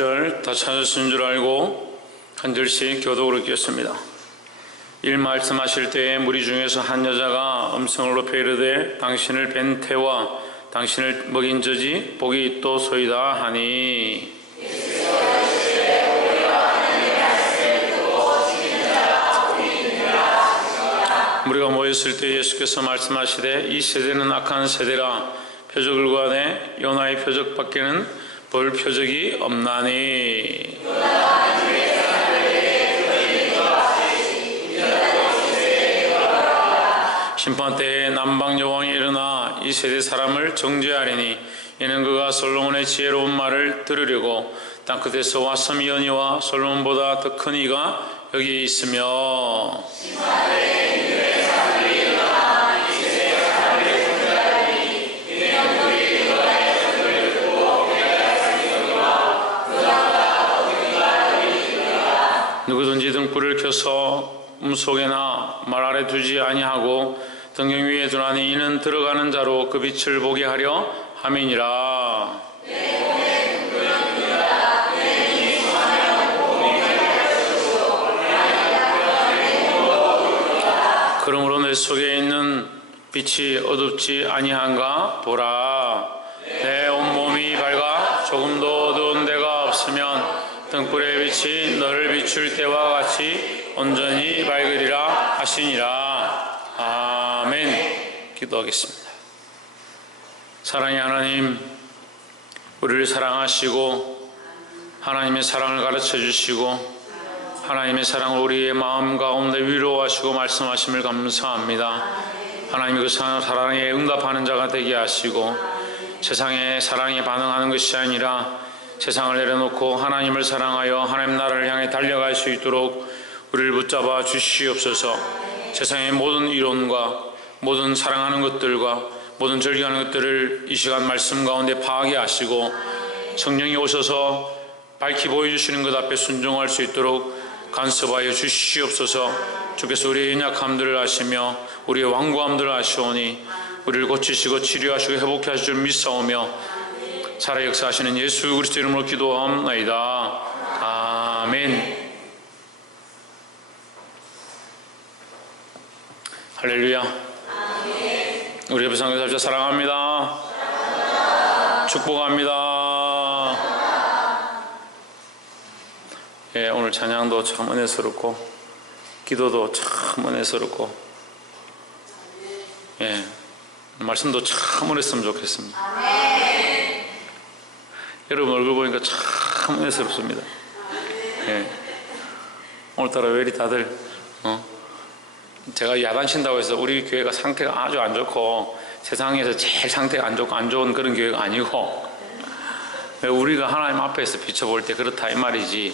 6절 다 찾으신 줄 알고 한 절씩 교독을 읽겠습니다. 일 말씀하실 때에 무리 중에서 한 여자가 음성을 높여 이르되 당신을 뵌 태와 당신을 먹인 저지 복이 있도소이다 하니, 무리가 모였을 때 예수께서 말씀하시되 이 세대는 악한 세대라 표적을 구하되 요나의 표적밖에는 볼 표적이 없나니. 심판때에 남방여왕이 일어나 이 세대 사람을 정죄하리니 이는 그가 솔로몬의 지혜로운 말을 들으려고 땅끝에서 왔음이 연이와 솔로몬보다 더 큰 이가 여기 있으며, 누구든지 등불을 켜서 속에나 말 아래 두지 아니하고 등경 위에 두나니 이는 들어가는 자로 그 빛을 보게 하려 함이니라. 그러므로 내 속에 있는 빛이 어둡지 아니한가 보라. 내 온몸이 밝아 조금도 어두운 데가 없으면 등불의 빛이 너를 비출 때와 같이 온전히 밝으리라 하시니라. 아멘. 기도하겠습니다. 사랑의 하나님, 우리를 사랑하시고 하나님의 사랑을 가르쳐 주시고 하나님의 사랑을 우리의 마음 가운데 위로하시고 말씀하심을 감사합니다. 하나님의 그 사랑에 응답하는 자가 되게 하시고 세상의 사랑에 반응하는 것이 아니라 세상을 내려놓고 하나님을 사랑하여 하나님 나라를 향해 달려갈 수 있도록 우리를 붙잡아 주시옵소서. 세상의 모든 이론과 모든 사랑하는 것들과 모든 즐겨하는 것들을 이 시간 말씀 가운데 파악해 하시고 성령이 오셔서 밝히 보여주시는 것 앞에 순종할 수 있도록 간섭하여 주시옵소서. 주께서 우리의 연약함들을 아시며 우리의 완고함들을 아시오니 우리를 고치시고 치료하시고 회복해 하실 줄 믿사오며 살아 역사하시는 예수 그리스도 이름으로 기도하옵나이다. 아멘. 할렐루야. 우리 옆에 상교사님 사랑합니다. 축복합니다. 예, 오늘 찬양도 참 은혜스럽고 기도도 참 은혜스럽고, 예, 말씀도 참 은혜했으면 좋겠습니다. 여러분 얼굴 보니까 참 은혜스럽습니다. 예. 오늘따라 왜 이리 다들 제가 야단친다고 해서 우리 교회가 상태가 아주 안 좋고 세상에서 제일 상태가 안 좋은 그런 교회가 아니고, 우리가 하나님 앞에서 비춰볼 때 그렇다 이 말이지,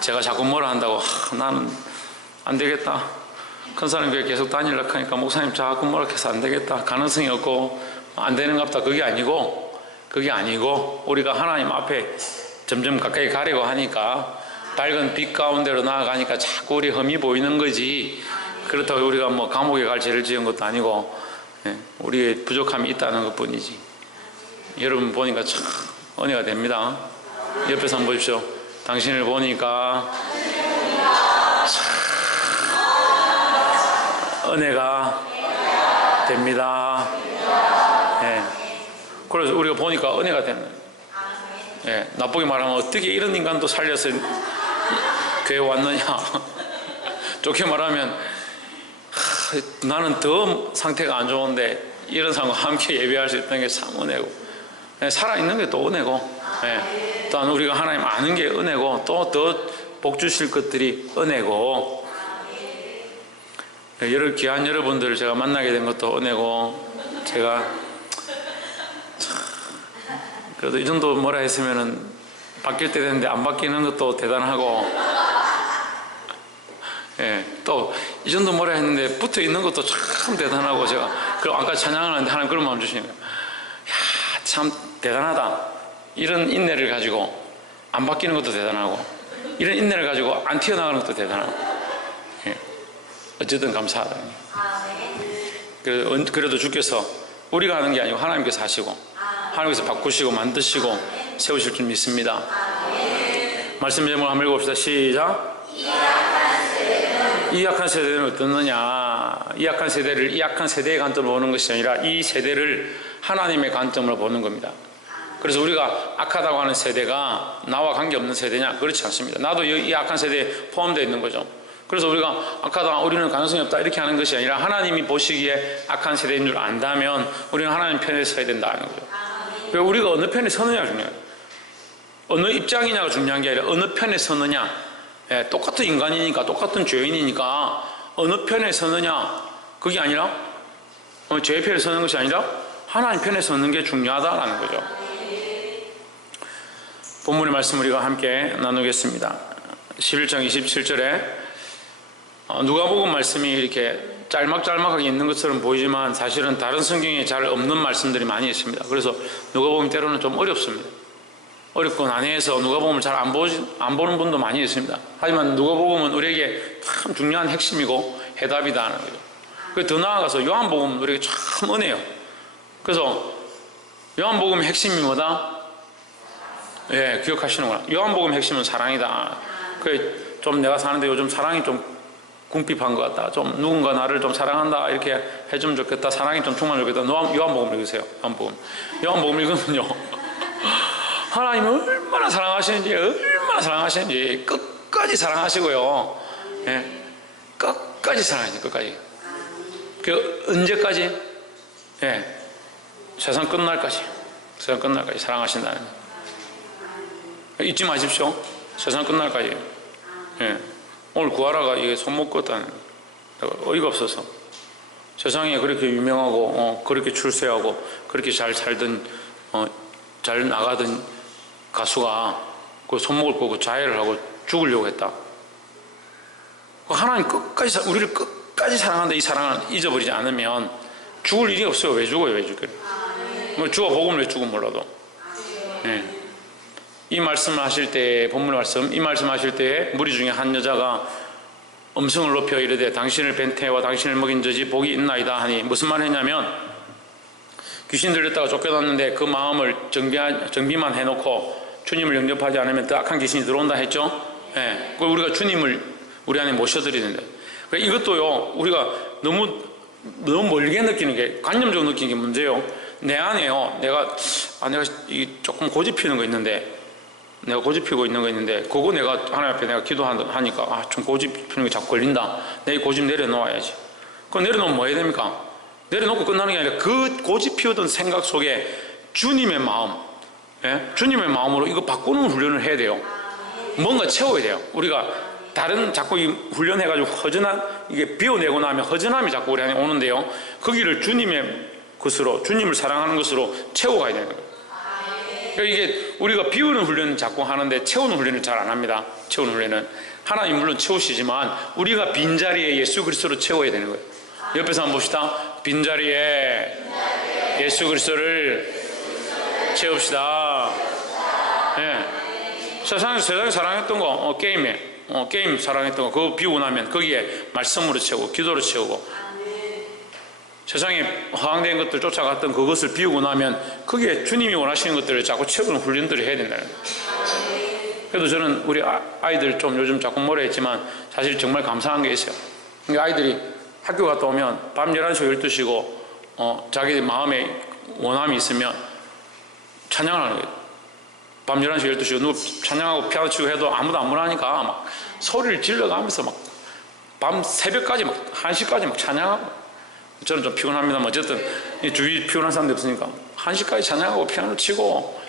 제가 자꾸 뭐라 한다고 나는 안 되겠다, 큰 사람 교회 계속 다니려고 하니까 목사님 자꾸 뭐라 해서 안 되겠다, 가능성이 없고 안 되는갑다, 그게 아니고 우리가 하나님 앞에 점점 가까이 가려고 하니까 밝은 빛 가운데로 나아가니까 자꾸 우리 흠이 보이는 거지, 그렇다고 우리가 뭐 감옥에 갈 죄를 지은 것도 아니고, 예, 우리의 부족함이 있다는 것 뿐이지. 여러분 보니까 참 은혜가 됩니다. 옆에서 한번 보십시오. 당신을 보니까 참 은혜가 됩니다. 예. 그래서 우리가 보니까 은혜가 되는, 예, 나쁘게 말하면 어떻게 이런 인간도 살려서 교회 왔느냐 좋게 말하면 나는 더 상태가 안 좋은데 이런 사람과 함께 예배할 수 있다는 게 참 은혜고, 예, 살아있는 게 또 은혜고, 예, 또한 우리가 하나님 아는 게 은혜고 또 더 복 주실 것들이 은혜고, 예, 귀한 여러분들을 제가 만나게 된 것도 은혜고, 제가 그래도 이 정도 뭐라 했으면은 바뀔 때 됐는데 안 바뀌는 것도 대단하고, 예, 또 이 정도 뭐라 했는데 붙어 있는 것도 참 대단하고, 제가 그럼 아까 찬양을 하는데 하나님 그런 마음 주시는 거예요. 야, 참 대단하다. 이런 인내를 가지고 안 바뀌는 것도 대단하고, 이런 인내를 가지고 안 튀어나가는 것도 대단하고, 예, 어쨌든 감사하다. 그래도 주께서 우리가 하는 게 아니고 하나님께서 하시고 하나님께서 바꾸시고 만드시고 세우실 줄 믿습니다. 말씀 제목 한번 읽어봅시다. 시작. 이 약한 세대는 어떻느냐? 이 약한 세대를 이 약한 세대의 관점으로 보는 것이 아니라 이 세대를 하나님의 관점으로 보는 겁니다. 그래서 우리가 악하다고 하는 세대가 나와 관계없는 세대냐? 그렇지 않습니다. 나도 이 악한 세대에 포함되어 있는 거죠. 그래서 우리가 악하다, 우리는 가능성이 없다 이렇게 하는 것이 아니라 하나님이 보시기에 악한 세대인 줄 안다면 우리는 하나님 편에 서야 된다는 거죠. 우리가 어느 편에 서느냐가 중요해요. 어느 입장이냐가 중요한 게 아니라 어느 편에 서느냐. 예, 똑같은 인간이니까, 똑같은 죄인이니까 어느 편에 서느냐 그게 아니라 죄 편에 서는 것이 아니라 하나님 편에 서는 게 중요하다라는 거죠. 본문의 말씀 우리가 함께 나누겠습니다. 11장 27절에 누가복음 말씀이 이렇게 짤막짤막하게 있는 것처럼 보이지만 사실은 다른 성경에 잘 없는 말씀들이 많이 있습니다. 그래서 누가복음 때로는 좀 어렵습니다. 어렵고 난해해서 누가복음을 잘 안 보는 분도 많이 있습니다. 하지만 누가복음은 우리에게 참 중요한 핵심이고 해답이다 하는 거죠. 더 나아가서 요한복음은 우리에게 참 은혜요. 그래서 요한복음의 핵심이 뭐다? 예, 기억하시는구나. 요한복음의 핵심은 사랑이다. 그 좀 내가 사는데 요즘 사랑이 좀 궁핍한 것 같다. 좀 누군가 나를 좀 사랑한다 이렇게 해주면 좋겠다. 사랑이 좀 충만하면 좋겠다. 요한복음 읽으세요. 요한복음 읽으면요. 하나님을 얼마나 사랑하시는지 끝까지 사랑하시고요. 예, 끝까지 사랑하시죠. 끝까지. 그 언제까지? 예, 세상 끝날까지 사랑하신다는 거예요. 잊지 마십시오. 세상 끝날까지. 예, 오늘 구하라가 이게 손못 껐다는 어이가 없어서 세상에 그렇게 유명하고 그렇게 출세하고 그렇게 잘 살던 잘 나가던 가수가 그 손목을 꽂고 자해를 하고 죽으려고 했다. 하나님 끝까지 우리를 끝까지 사랑한다. 이 사랑을 잊어버리지 않으면 죽을 일이 없어요. 왜 죽어요? 왜 죽어요? 뭐 죽어 복음을 왜 죽어 몰라도. 네. 이 말씀을 하실 때 본문 말씀 이 말씀 하실 때 무리 중에 한 여자가 음성을 높여 이르되 당신을 뵌 태와 당신을 먹인 저지 복이 있나이다 하니 무슨 말 했냐면 귀신 들렸다가 쫓겨났는데 그 마음을 정비만 해놓고 주님을 영접하지 않으면 더 악한 귀신이 들어온다 했죠. 예. 우리가 주님을 우리 안에 모셔드리는데 이것도요 우리가 너무 멀게 느끼는 게 관념적으로 느끼는 게 문제예요. 내 안에요 내가 조금 고집피는 거 있는데 내가 고집피고 있는 거 있는데 그거 내가 하나님 앞에 내가 기도하니까 좀 고집피는 게 자꾸 걸린다. 내 고집 내려놓아야지. 그거 내려놓으면 뭐 해야 됩니까? 내려놓고 끝나는 게 아니라 그 고집 피우던 생각 속에 주님의 마음, 예? 주님의 마음으로 이거 바꾸는 훈련을 해야 돼요. 뭔가 채워야 돼요. 우리가 다른 자꾸 이 훈련해가지고 허전한 이게 비워내고 나면 허전함이 자꾸 우리 안에 오는데요. 거기를 주님의 것으로 주님을 사랑하는 것으로 채워가야 되는 거예요. 그러니까 이게 우리가 비우는 훈련은 자꾸 하는데 채우는 훈련을 잘 안 합니다. 채우는 훈련은 하나님 물론 채우시지만 우리가 빈자리에 예수 그리스도로 채워야 되는 거예요. 옆에서 한번 봅시다. 빈자리에 예수 그리스도를 채웁시다. 예. 세상에 사랑했던 거, 게임 사랑했던 거, 그거 비우고 나면 거기에 말씀으로 채우고, 기도로 채우고, 세상에 허황된 것들 쫓아갔던 그것을 비우고 나면 거기에 주님이 원하시는 것들을 자꾸 채우는 훈련들을 해야 된다는 거예요. 그래도 저는 우리 아이들 좀 요즘 자꾸 뭐라 했지만 사실 정말 감사한 게 있어요. 아이들이 학교 갔다 오면 밤 11시, 12시고, 자기 마음에 원함이 있으면 찬양을 하는 거예요. 밤 11시, 12시고 누구 찬양하고 피아노 치고 해도 아무도 안 문하니까 막 소리를 질러가면서 막 밤 새벽까지 막 1시까지 막 찬양하고 저는 좀 피곤합니다만 어쨌든 주위 피곤한 사람도 없으니까 1시까지 찬양하고 피아노 치고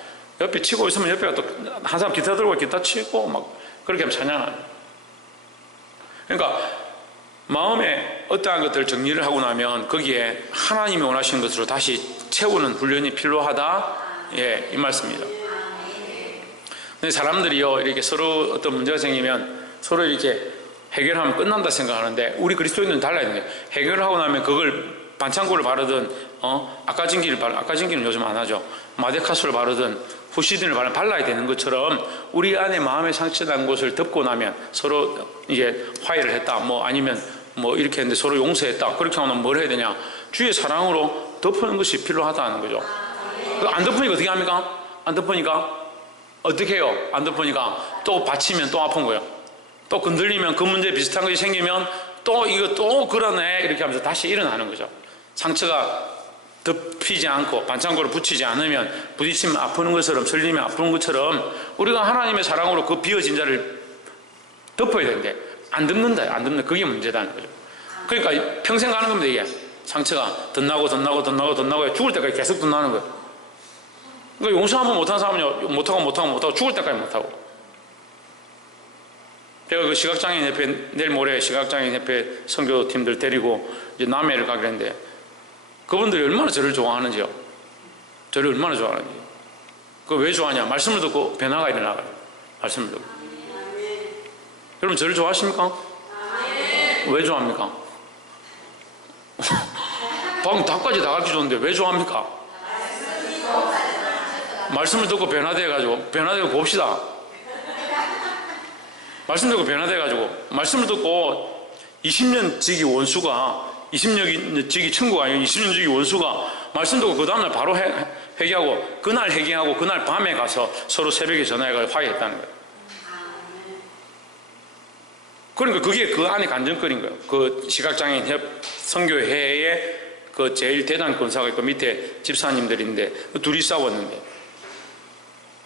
옆에 치고 있으면 옆에 또 한 사람 기타 들고 기타 치고 막 그렇게 하면 찬양하는 거예요. 그러니까 마음에 어떠한 것들을 정리를 하고 나면 거기에 하나님이 원하시는 것으로 다시 채우는 훈련이 필요하다. 예, 이 말씀입니다. 근데 사람들이요 이렇게 서로 어떤 문제가 생기면 서로 이렇게 해결하면 끝난다 생각하는데 우리 그리스도인들은 달라야 돼요. 해결을 하고 나면 그걸 반창고를 바르든 아까진기는 요즘 안 하죠. 마데카수를 바르든 후시딘을 발라야 되는 것처럼 우리 안에 마음에 상처난 곳을 덮고 나면 서로 이제 화해를 했다. 아니면 이렇게 했는데 서로 용서했다. 그렇게 하면 뭘 해야 되냐? 주의 사랑으로 덮는 것이 필요하다는 거죠. 안 덮으니까 어떻게 합니까? 안 덮으니까 어떻게 해요? 안 덮으니까 또 받치면 또 아픈 거예요. 또 건들리면 그 문제 비슷한 것이 생기면 또 이거 또 그러네 이렇게 하면서 다시 일어나는 거죠. 상처가 덮이지 않고 반창고를 붙이지 않으면 부딪히면 아프는 것처럼 설리면 아프는 것처럼 우리가 하나님의 사랑으로 그 비어진 자를 덮어야 되는데 안 덮는다. 안 덮는 그게 문제다는 거죠. 그러니까 평생 가는 겁니다. 이게 상처가 덧나고 죽을 때까지 계속 덧나는 거예요. 그러니까 용서 한번 못하는 사람은요 못하고 죽을 때까지 못하고. 제가 그 시각장애인 협회 내일 모레 시각장애인 협회 선교팀들 데리고 이제 남해를 가기로 했는데 그분들이 얼마나 저를 좋아하는지요. 저를 얼마나 좋아하는지. 그 왜 좋아하냐? 말씀을 듣고 변화가 일어나요. 말씀을 듣고. 여러분 저를 좋아하십니까? 왜 좋아합니까? 방금 답까지 다 가르쳐줬는데 왜 좋아합니까? 말씀을 듣고 변화되고 봅시다. 말씀 듣고 변화돼가지고 말씀을 듣고 20년 지기 원수가 20년 지기 친구가 아니고 20년 지기 원수가 말씀 듣고 그 다음날 바로 회개하고 그날 회개하고 그날 밤에 가서 서로 새벽에 전화해서 화해했다는 거예요. 그러니까 그게 그 안에 간증거리인 거예요. 그 시각장애인 선교회에 그 제일 대단 권사가 있고 밑에 집사님들인데 둘이 싸웠는데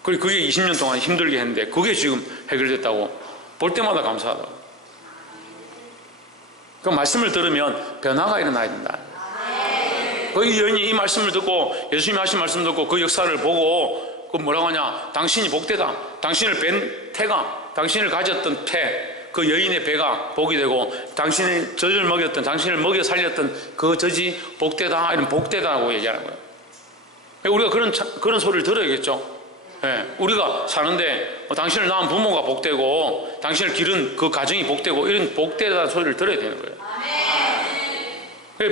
그게 20년 동안 힘들게 했는데 그게 지금 해결됐다고 볼 때마다 감사하다고. 그 말씀을 들으면 변화가 일어나야 된다. 그 여인이 이 말씀을 듣고 예수님이 하신 말씀 듣고 그 역사를 보고 그 뭐라고 하냐? 당신이 복되다. 당신을 뵌 태가 당신을 가졌던 그 여인의 배가 복이 되고 당신의 젖을 먹였던 당신을 먹여 살렸던 그 젖이 복되다. 이런 복되다고 얘기하는 거예요. 우리가 그런 소리를 들어야겠죠. 네, 우리가 사는데 당신을 낳은 부모가 복되고 당신을 기른 그 가정이 복되고 이런 복되다는 소리를 들어야 되는 거예요.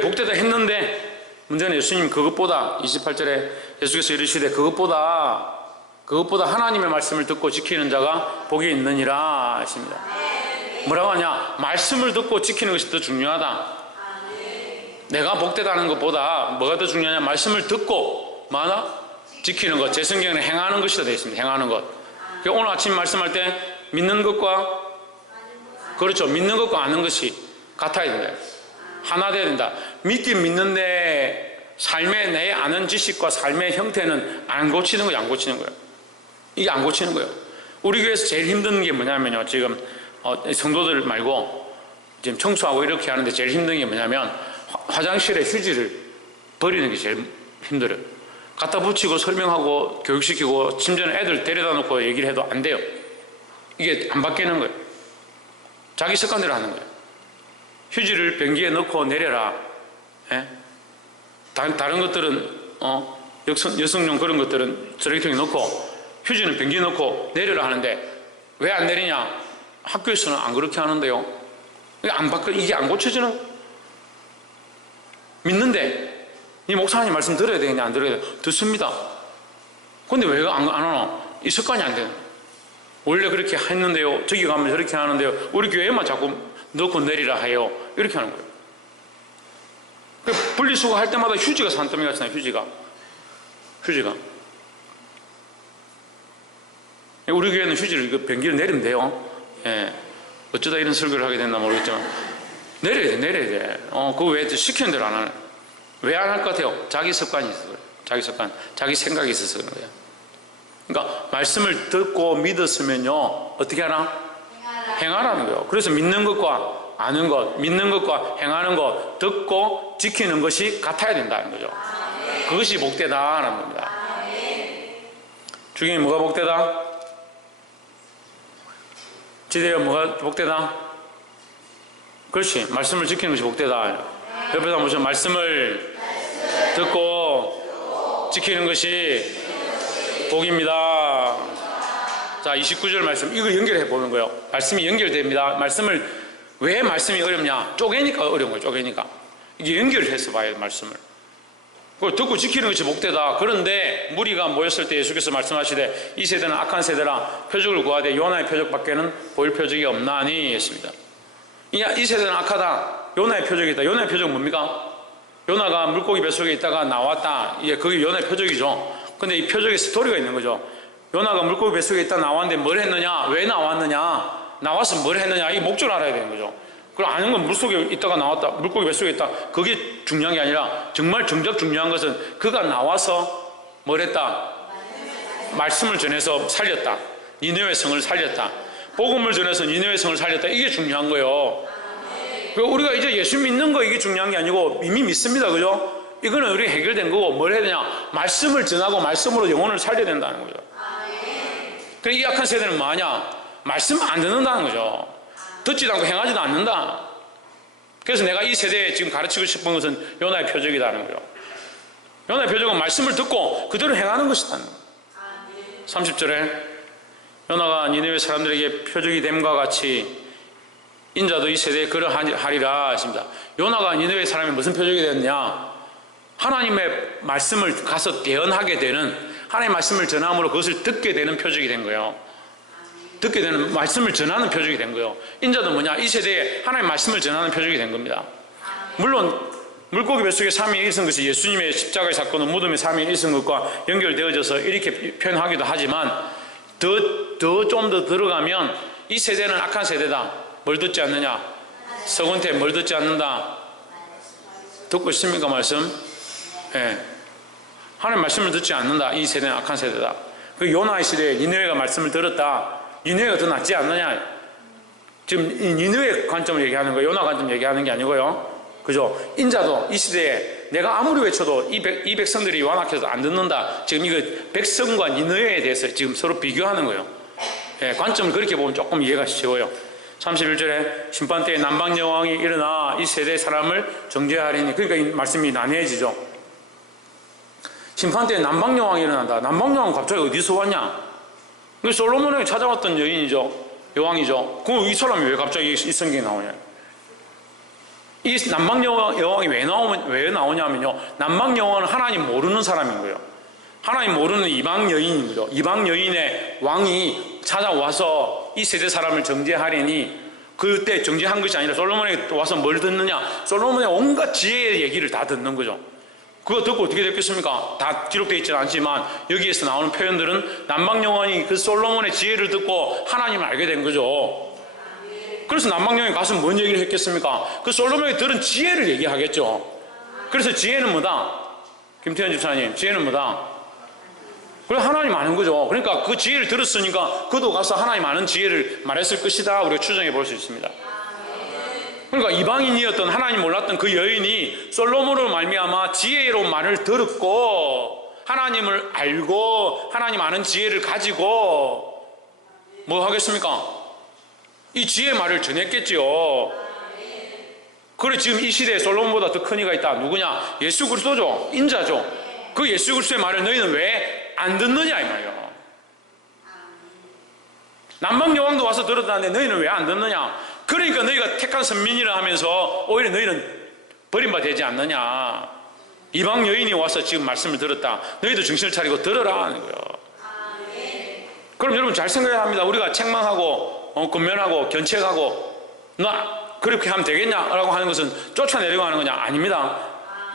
복되다 했는데 문제는 예수님 그것보다 28절에 예수께서 이르시되 그것보다 하나님의 말씀을 듣고 지키는 자가 복이 있느니라 하십니다. 뭐라고 하냐? 말씀을 듣고 지키는 것이 더 중요하다. 내가 복되다는 것보다 뭐가 더 중요하냐? 말씀을 듣고 지키는 것, 제 성경에는 행하는 것이라 되어 있습니다. 행하는 것. 오늘 아침 말씀할 때 믿는 것과 그렇죠. 믿는 것과 아는 것이 같아야 된다. 하나 돼야 된다. 믿긴 믿는데 삶의 내 아는 지식과 삶의 형태는 안 고치는 거예요. 안 고치는 거예요. 이게 안 고치는 거예요. 우리 교회에서 제일 힘든 게 뭐냐면요. 지금 성도들 말고 지금 청소하고 이렇게 하는데 제일 힘든 게 뭐냐면 화장실에 휴지를 버리는 게 제일 힘들어요. 갖다 붙이고 설명하고 교육시키고 심지어는 애들 데려다 놓고 얘기를 해도 안 돼요. 이게 안 바뀌는 거예요. 자기 습관대로 하는 거예요. 휴지를 변기에 넣고 내려라. 예? 다른 것들은 여성용 그런 것들은 쓰레기통에 넣고 휴지는 변기에 넣고 내려라 하는데 왜 안 내리냐? 학교에서는 안 그렇게 하는데요. 이게 안 고쳐지는 거예요. 믿는데 이 목사님 말씀 들어야 되겠냐 안 들어야 되겠냐? 듣습니다. 근데 왜 안 하나? 이 습관이 안 돼요. 원래 그렇게 했는데요. 저기 가면 저렇게 하는데요. 우리 교회만 자꾸 넣고 내리라 해요. 이렇게 하는 거예요. 분리수거 할 때마다 휴지가 산더미 같잖아요. 휴지가. 우리 교회는 휴지를 변기를 내리면 돼요. 예. 어쩌다 이런 설교를 하게 됐나 모르겠지만 내려야 돼. 그거 왜 시키는 대로 안 하는? 왜 안 할 것 같아요? 자기 습관이 있어서 그래요. 자기 습관, 자기 생각이 있어서 그런 거예요. 그러니까 말씀을 듣고 믿었으면요 어떻게 하나? 행하라는 거예요. 그래서 믿는 것과 아는 것, 믿는 것과 행하는 것, 듣고 지키는 것이 같아야 된다는 거죠. 그것이 복되다라는 겁니다. 주님이 뭐가 복되다? 지대여 뭐가 복되다? 그렇지. 말씀을 지키는 것이 복되다. 옆에서 한번 보시면 말씀을 듣고 지키는 것이 복입니다. 자, 29절 말씀. 이거 연결해 보는 거예요. 말씀이 연결됩니다. 왜 말씀이 어렵냐? 쪼개니까 어려운 거예요. 쪼개니까. 이게 연결을 해서 봐야 돼요. 말씀을. 그걸 듣고 지키는 것이 복되다. 그런데 무리가 모였을 때 예수께서 말씀하시되 이 세대는 악한 세대라 표적을 구하되 요나의 표적밖에는 보일 표적이 없나니 했습니다. 이 세대는 악하다. 요나의 표적이 있다. 요나의 표적은 뭡니까? 요나가 물고기 뱃속에 있다가 나왔다. 그게 요나의 표적이죠. 근데 이 표적에 스토리가 있는 거죠. 요나가 물고기 뱃속에 있다 나왔는데 뭘 했느냐? 왜 나왔느냐? 나와서 뭘 했느냐? 이 목적을 알아야 되는 거죠. 그걸 아는 건 물속에 있다가 나왔다, 물고기 뱃속에 있다, 그게 중요한 게 아니라 정말 정작 중요한 것은 그가 나와서 뭘 했다? 말씀을 전해서 살렸다. 니느웨 성을 살렸다. 복음을 전해서 니느웨 성을 살렸다. 이게 중요한 거예요. 우리가 이제 예수 믿는 거 이게 중요한 게 아니고 이미 믿습니다. 그죠? 이거는 우리 해결된 거고 뭘 해야 되냐? 말씀을 전하고 말씀으로 영혼을 살려야 된다는 거죠. 그래, 이 약한 세대는 뭐하냐? 말씀 안 듣는다는 거죠. 듣지도 않고 행하지도 않는다. 그래서 내가 이 세대에 지금 가르치고 싶은 것은 요나의 표적이라는 거예요. 요나의 표적은 말씀을 듣고 그대로 행하는 것이라는 거예요. 30절에 요나가 니느웨 사람들에게 표적이 됨과 같이 인자도 이 세대에 그러하리라 하십니다. 요나가 니느웨 사람이 무슨 표적이 되었냐? 하나님의 말씀을 가서 대언하게 되는, 하나님의 말씀을 전함으로 그것을 듣게 되는 표적이 된 거예요. 듣게 되는, 말씀을 전하는 표적이 된 거예요. 인자도 뭐냐? 이 세대에 하나님의 말씀을 전하는 표적이 된 겁니다. 물론 물고기 뱃속에 삼위일성 것이 예수님의 십자가의 사건은 무덤의 삼위일성 것과 연결되어져서 이렇게 표현하기도 하지만 좀 더 들어가면 이 세대는 악한 세대다. 뭘 듣지 않느냐? 서건태 뭘 듣지 않는다? 듣고 있습니까 말씀? 예. 하나님 말씀을 듣지 않는다. 이 세대는 악한 세대다. 그 요나의 시대에 니느웨가 말씀을 들었다. 니느웨가 더 낫지 않느냐? 지금 이 니느웨 관점을 얘기하는 거예요. 요나 관점 얘기하는 게 아니고요. 그죠? 인자도 이 시대에 내가 아무리 외쳐도 이 백성들이 완악해서 안 듣는다. 지금 이거 백성과 니느웨에 대해서 지금 서로 비교하는 거예요. 예, 관점을 그렇게 보면 조금 이해가 쉬워요. 31절에 심판 때에 남방 여왕이 일어나 이 세대 사람을 정죄하리니, 그러니까 이 말씀이 난해해지죠. 심판 때에 남방 여왕이 일어난다. 남방 여왕은 갑자기 어디서 왔냐? 그 솔로몬에게 찾아왔던 여인이죠. 여왕이죠. 그럼 이 사람이 왜 갑자기 이 성경에 나오냐? 이 남방 여왕이 왜 나오냐면요. 남방 여왕은 하나님 모르는 사람인 거예요. 하나님 모르는 이방 여인인 거죠. 이방 여인의 왕이 찾아와서 이 세대 사람을 정죄하리니, 그때 정죄한 것이 아니라 솔로몬에게 와서 뭘 듣느냐? 솔로몬의 온갖 지혜의 얘기를 다 듣는 거죠. 그거 듣고 어떻게 됐겠습니까? 다 기록되어 있지는 않지만 여기에서 나오는 표현들은 남방 여왕이 그 솔로몬의 지혜를 듣고 하나님을 알게 된 거죠. 그래서 남방 여왕이 가서 뭔 얘기를 했겠습니까? 그 솔로몬이 들은 지혜를 얘기하겠죠. 그래서 지혜는 뭐다? 김태현 집사님, 지혜는 뭐다? 그래, 하나님 아는 거죠. 그러니까 그 지혜를 들었으니까 그도 가서 하나님 아는 지혜를 말했을 것이다. 우리가 추정해 볼 수 있습니다. 그러니까 이방인이었던, 하나님 몰랐던 그 여인이 솔로몬으로 말미암아 지혜로운 말을 들었고 하나님을 알고 하나님 아는 지혜를 가지고 뭐 하겠습니까? 이 지혜의 말을 전했겠지요. 그래, 지금 이 시대에 솔로몬보다 더 큰 이가 있다. 누구냐? 예수 그리스도죠. 인자죠. 그 예수 그리스도의 말을 너희는 왜 안 듣느냐 이 말이에요. 남방 여왕도 와서 들었다는데 너희는 왜 안 듣느냐? 그러니까 너희가 택한 선민이라 하면서 오히려 너희는 버림받아 되지 않느냐? 이방 여인이 와서 지금 말씀을 들었다. 너희도 정신을 차리고 들어라 하는 거예요. 그럼 여러분 잘 생각해야 합니다. 우리가 책망하고 권면하고 견책하고 나 그렇게 하면 되겠냐라고 하는 것은 쫓아내려고 하는 거냐? 아닙니다.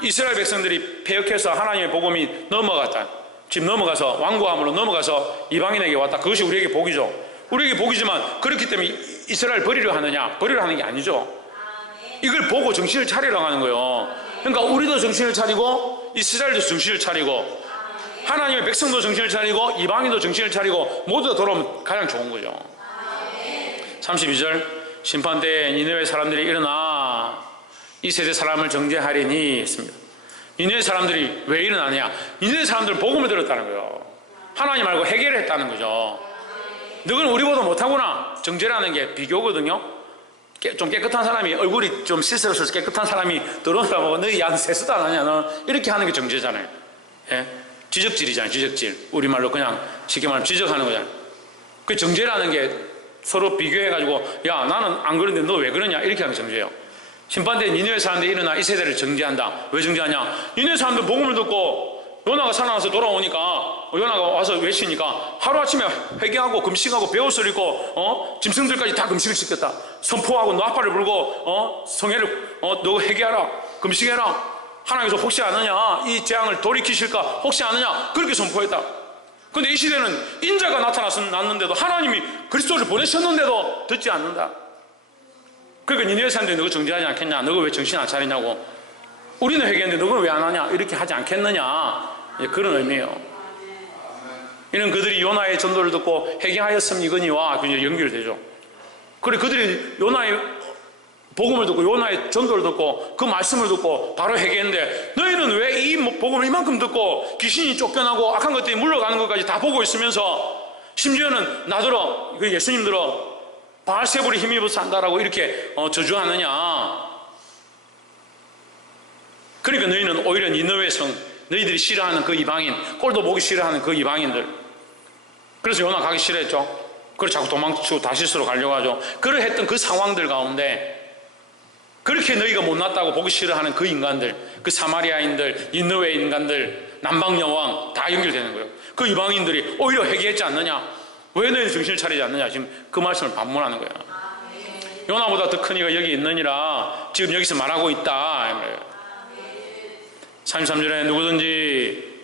이스라엘 백성들이 패역해서 하나님의 복음이 넘어갔다. 지금 넘어가서 완고함으로 넘어가서 이방인에게 왔다. 그것이 우리에게 복이죠. 우리에게 복이지만 그렇기 때문에 이스라엘 버리려 하느냐? 버리려 하는 게 아니죠. 이걸 보고 정신을 차리라고 하는 거예요. 그러니까 우리도 정신을 차리고 이스라엘도 정신을 차리고 하나님의 백성도 정신을 차리고 이방인도 정신을 차리고 모두 다 돌아오면 가장 좋은 거죠. 32절 심판 때에 니느웨 사람들이 일어나 이 세대 사람을 정죄하리니 했습니다. 니느웨 사람들이 왜 일어나냐? 니느웨 사람들은 복음을 들었다는 거예요. 하나님 알고 해결을 했다는 거죠. 너는 우리보다 못하구나. 정죄라는 게 비교거든요. 좀 깨끗한 사람이, 얼굴이 좀 씻어서 깨끗한 사람이 들어온다고 너희 야 세수도 안 하냐? 너 이렇게 하는 게 정죄잖아요. 예? 지적질이잖아요. 지적질. 우리말로 그냥 쉽게 말하면 지적하는 거잖아요. 그 정죄라는 게 서로 비교해가지고 야 나는 안 그런데 너 왜 그러냐? 이렇게 하는 게 정죄예요. 심판대 니느웨 사람들이 일어나 이 세대를 정죄한다. 왜 정죄하냐? 니느웨 사람들 복음을 듣고 요나가 살아나서 돌아오니까, 요나가 와서 외치니까 하루아침에 회개하고 금식하고 베옷을 입고 짐승들까지 다 금식을 시켰다. 선포하고 나팔을 불고 성회를 너 회개하라, 금식해라. 하나님께서 혹시 아느냐? 이 재앙을 돌이키실까? 혹시 아느냐? 그렇게 선포했다. 근데 이 시대는 인자가 나타났는데도 하나님이 그리스도를 보내셨는데도 듣지 않는다. 그러니까 니네 사람들이 너가 정죄하지 않겠냐? 너가 왜 정신 안 차리냐고. 우리는 회개했는데 너가 왜 안 하냐? 이렇게 하지 않겠느냐? 그런 의미예요. 이는 그들이 요나의 전도를 듣고 회개하였음이거니와 연결되죠. 그래 그들이 요나의 복음을 듣고 요나의 전도를 듣고 그 말씀을 듣고 바로 회개했는데 너희는 왜 이 복음을 이만큼 듣고 귀신이 쫓겨나고 악한 것들이 물러가는 것까지 다 보고 있으면서 심지어는 나더러 예수님들어 바알세불에 힘입어서 산다라고 이렇게 저주하느냐. 그러니까 너희는 오히려 니느웨 성, 너희들이 싫어하는 그 이방인, 꼴도 보기 싫어하는 그 이방인들. 그래서 요나 가기 싫어했죠. 그래서 자꾸 도망치고 다시스로 가려고 하죠. 그러했던 그 상황들 가운데 그렇게 너희가 못났다고 보기 싫어하는 그 인간들, 그 사마리아인들, 니느웨 인간들, 남방여왕 다 연결되는 거예요. 그 이방인들이 오히려 회개했지 않느냐? 왜 너희는 정신을 차리지 않느냐? 지금 그 말씀을 반문하는 거예요. 요나보다 더 큰 이가 여기 있느니라 지금 여기서 말하고 있다. 33절에 누구든지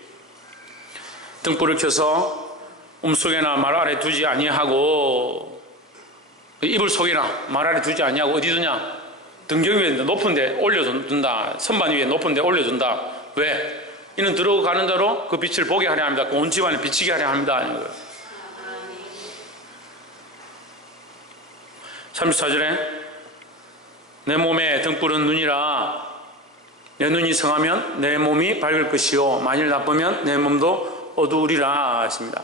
등불을 켜서 움속에나 말 아래 두지 아니하고 이불 속에나 말 아래 두지 아니하고 어디 두냐? 등경 위에 높은 데 올려둔다. 선반 위에 높은 데 올려둔다. 왜? 이는 들어가는 대로 그 빛을 보게 하려 합니다. 온 집안에 비치게 하려 합니다. 하는 거예요. 34절에 내 몸에 등불은 눈이라 내 눈이 성하면 내 몸이 밝을 것이요 만일 나쁘면 내 몸도 어두우리라 했습니다.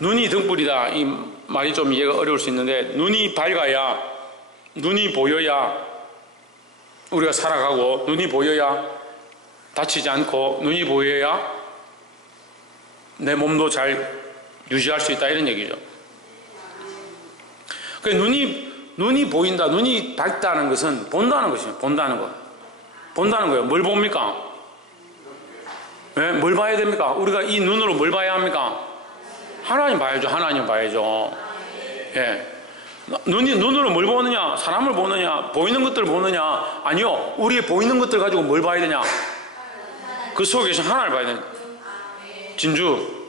눈이 등불이다. 이 말이 좀 이해가 어려울 수 있는데 눈이 밝아야 눈이 보여야 우리가 살아가고 눈이 보여야 다치지 않고 눈이 보여야 내 몸도 잘 유지할 수 있다 이런 얘기죠. 눈이 보인다, 눈이 밝다는 것은 본다는 것이에요. 본다는 거. 본다는 거예요. 뭘 봅니까? 네? 뭘 봐야 됩니까? 우리가 이 눈으로 뭘 봐야 합니까? 하나님 봐야죠. 하나님 봐야죠. 예. 눈으로 뭘 보느냐? 사람을 보느냐? 보이는 것들을 보느냐? 아니요. 우리의 보이는 것들 가지고 뭘 봐야 되냐? 그 속에 계신 하나님을 봐야 되냐? 진주,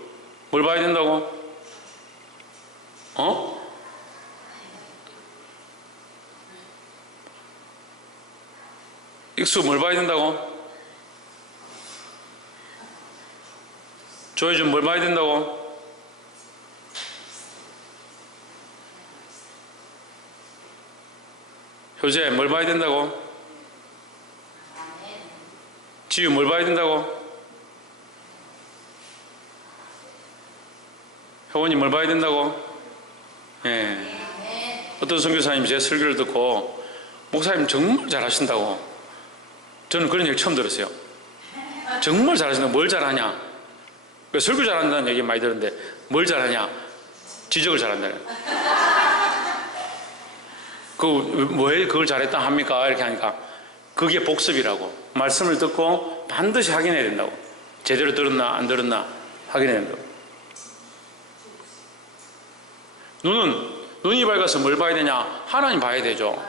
뭘 봐야 된다고? 익수, 뭘 봐야 된다고? 조혜준, 뭘 봐야 된다고? 효재, 뭘 봐야 된다고? 지유, 뭘 봐야 된다고? 효원이 뭘 봐야 된다고? 예. 어떤 선교사님이 제 설교를 듣고 목사님 정말 잘하신다고. 저는 그런 얘기 처음 들었어요. 정말 잘하신다고. 뭘 잘하냐? 설교 잘한다는 얘기 많이 들었는데 뭘 잘하냐? 지적을 잘한다는. 왜 그걸 잘했다 합니까? 이렇게 하니까 그게 복습이라고. 말씀을 듣고 반드시 확인해야 된다고. 제대로 들었나 안 들었나 확인해야 된다고. 눈이 밝아서 뭘 봐야 되냐? 하나님 봐야 되죠.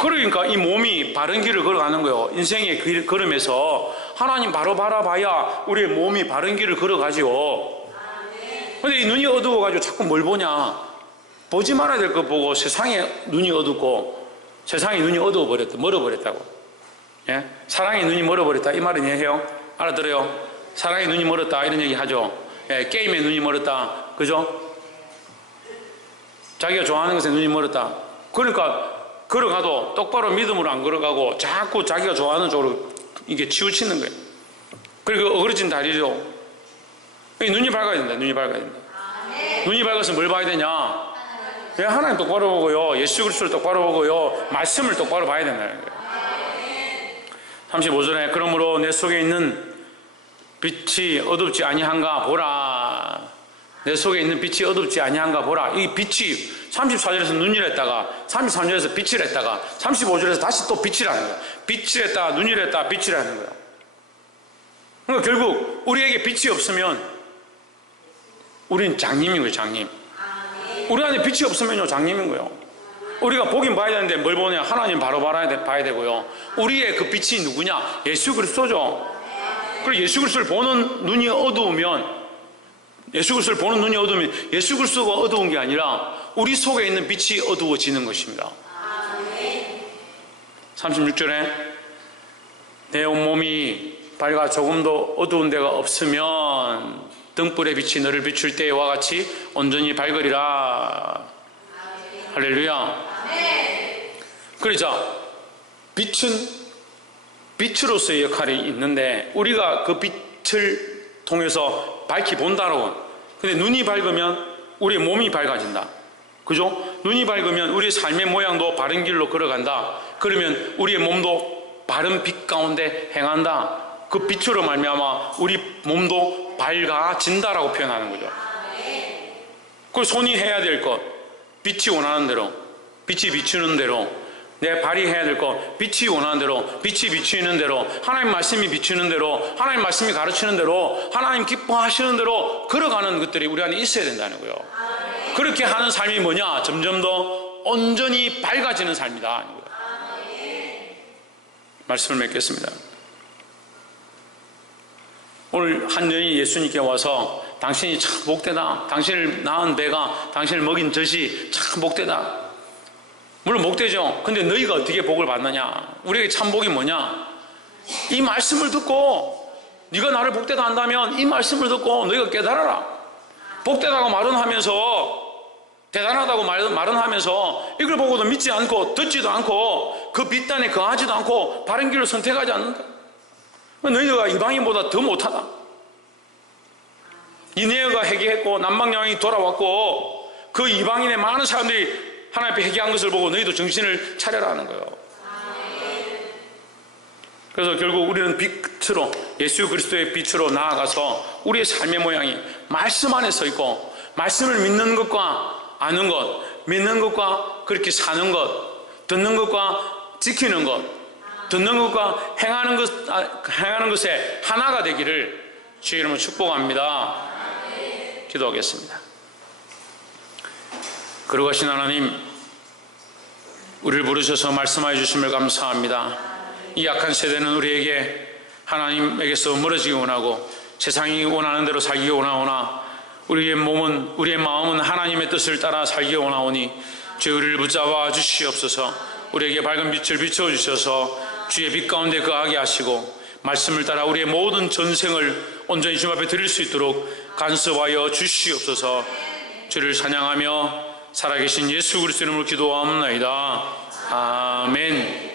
그러니까 이 몸이 바른 길을 걸어가는 거예요. 인생의 길 걸으면서 하나님 바로 바라봐야 우리의 몸이 바른 길을 걸어가지요. 근데 이 눈이 어두워가지고 자꾸 뭘 보냐? 보지 말아야 될 거 보고 세상에 눈이 어둡고 세상에 눈이 어두워버렸다. 멀어버렸다고. 예? 사랑의 눈이 멀어버렸다. 이 말은 이해해요? 알아들어요? 사랑의 눈이 멀었다. 이런 얘기 하죠. 예, 게임의 눈이 멀었다. 그죠? 자기가 좋아하는 것에 눈이 멀었다. 그러니까 걸어가도 똑바로 믿음으로 안 걸어가고 자꾸 자기가 좋아하는 쪽으로 이게 치우치는 거예요. 그리고 어그러진 다리죠. 눈이 밝아야 된다. 눈이 밝아야 된다. 눈이 밝아서 뭘 봐야 되냐? 하나님 똑바로 보고요. 예수 그리스도를 똑바로 보고요. 말씀을 똑바로 봐야 된다는 거예요. 35절에 그러므로 내 속에 있는 빛이 어둡지 아니한가 보라. 내 속에 있는 빛이 어둡지 아니한가 보라. 이 빛이 34절에서 눈이랬다가 33절에서 빛이랬다가 35절에서 다시 또 빛이라는 거예요. 빛이랬다가 눈이랬다가 빛이라는 거예요. 그러니까 결국 우리에게 빛이 없으면 우리는 장님인 거예요. 장님. 우리 안에 빛이 없으면요 장님인 거예요. 우리가 보긴 봐야 되는데 뭘 보냐? 하나님 바로 봐야 되고요. 우리의 그 빛이 누구냐? 예수 그리스도죠. 그리고 예수 그리스도를 보는 눈이 어두우면 예수 그리스도가 어두운 게 아니라 우리 속에 있는 빛이 어두워지는 것입니다. 36절에 내 온몸이 밝아 조금도 어두운 데가 없으면 등불의 빛이 너를 비출 때와 같이 온전히 밝으리라. 할렐루야. 그러자 빛은 빛으로서의 역할이 있는데 우리가 그 빛을 통해서 밝히 본다고. 근데 눈이 밝으면 우리의 몸이 밝아진다. 그죠? 눈이 밝으면 우리의 삶의 모양도 바른 길로 걸어간다. 그러면 우리의 몸도 바른 빛 가운데 행한다. 그 빛으로 말미암아 우리 몸도 밝아진다라고 표현하는 거죠. 그 손이 해야 될 것, 빛이 원하는 대로, 빛이 비추는 대로, 내 발이 해야 될 것, 빛이 원하는 대로, 빛이 비추는 대로, 하나님 말씀이 비추는 대로, 하나님 말씀이 가르치는 대로, 하나님 기뻐하시는 대로 걸어가는 것들이 우리 안에 있어야 된다는 거예요. 그렇게 하는 삶이 뭐냐? 점점 더 온전히 밝아지는 삶이다. 말씀을 맺겠습니다. 오늘 한 여인이 예수님께 와서 당신이 참 복되다. 당신을 낳은 배가, 당신을 먹인 젖이 참 복되다. 물론 복되죠. 근데 너희가 어떻게 복을 받느냐? 우리에게 참 복이 뭐냐? 이 말씀을 듣고 네가 나를 복되다 한다면 이 말씀을 듣고 너희가 깨달아라. 복되다고 말은 하면서 대단하다고 말은 하면서 이걸 보고도 믿지 않고 듣지도 않고 그 빛단에 거하지도 않고 바른 길을 선택하지 않는다. 너희가 이방인보다 더 못하다. 니네가 회개했고 남방여왕이 돌아왔고 그 이방인의 많은 사람들이 하나님 앞에 회개한 것을 보고 너희도 정신을 차려라 하는 거예요. 그래서 결국 우리는 빛으로, 예수 그리스도의 빛으로 나아가서 우리의 삶의 모양이 말씀 안에 서 있고, 말씀을 믿는 것과 아는 것, 믿는 것과 그렇게 사는 것, 듣는 것과 지키는 것, 듣는 것과 행하는 것에 하나가 되기를 주의 이름으로 축복합니다. 기도하겠습니다. 거룩하신 하나님, 우리를 부르셔서 말씀하여 주심을 감사합니다. 이 약한 세대는 우리에게 하나님에게서 멀어지기 원하고 세상이 원하는 대로 살기 원하오나 우리의 몸은, 우리의 마음은 하나님의 뜻을 따라 살기 원하오니 주여 우리를 붙잡아 주시옵소서. 우리에게 밝은 빛을 비춰주셔서 주의 빛 가운데 거하게 하시고 말씀을 따라 우리의 모든 전생을 온전히 주님 앞에 드릴 수 있도록 간섭하여 주시옵소서. 주를 찬양하며 살아계신 예수 그리스도 이름으로 기도하옵나이다. 아멘.